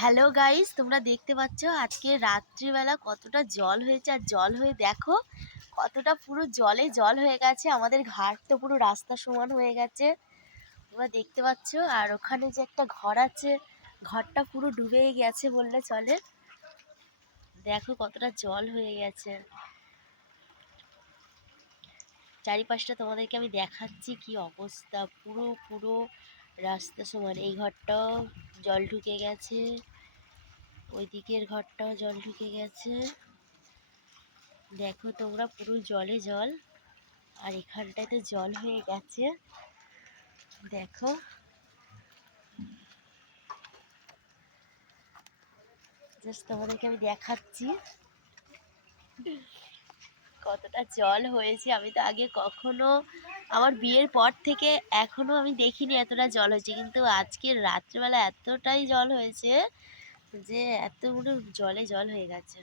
Hello guys, তোমরা দেখতে পাচ্ছ আজকে রাত্রিবেলা কতটা জল হয়েছে। আর জল হয়ে দেখো কতটা পুরো জলে জল হয়ে গেছে। আমাদের ঘাট তো পুরো রাস্তা সমান হয়ে গেছে, তোমরা দেখতে পাচ্ছ। আর ওখানে যে একটা ঘর আছে, ঘরটা পুরো ডুবেই গেছে বললে চলে। দেখো কতটা জল হয়ে গেছে। চারিপাশটা তোমাদেরকে আমি দেখাচ্ছি কি অবস্থা, পুরো পুরো রাস্তা সমান। এই ঘরটাও জল ঢুকে গেছে, ওই দিকের ঘরটাও জল ঢুকে গেছে। দেখো তোমরা পুরো জলে জল। আর এখানটায় তো জল হয়ে গেছে, দেখো। জাস্ট তোমাদেরকে আমি দেখাচ্ছি কতটা জল হয়েছে। আমি তো আগে কখনো, আমার বিয়ের পর থেকে এখনো আমি দেখিনি এতটা জল হয়েছে, কিন্তু আজকে রাত্রিবেলা এতটাই জল হয়েছে যে এত পুরো জলে জল হয়ে গেছে।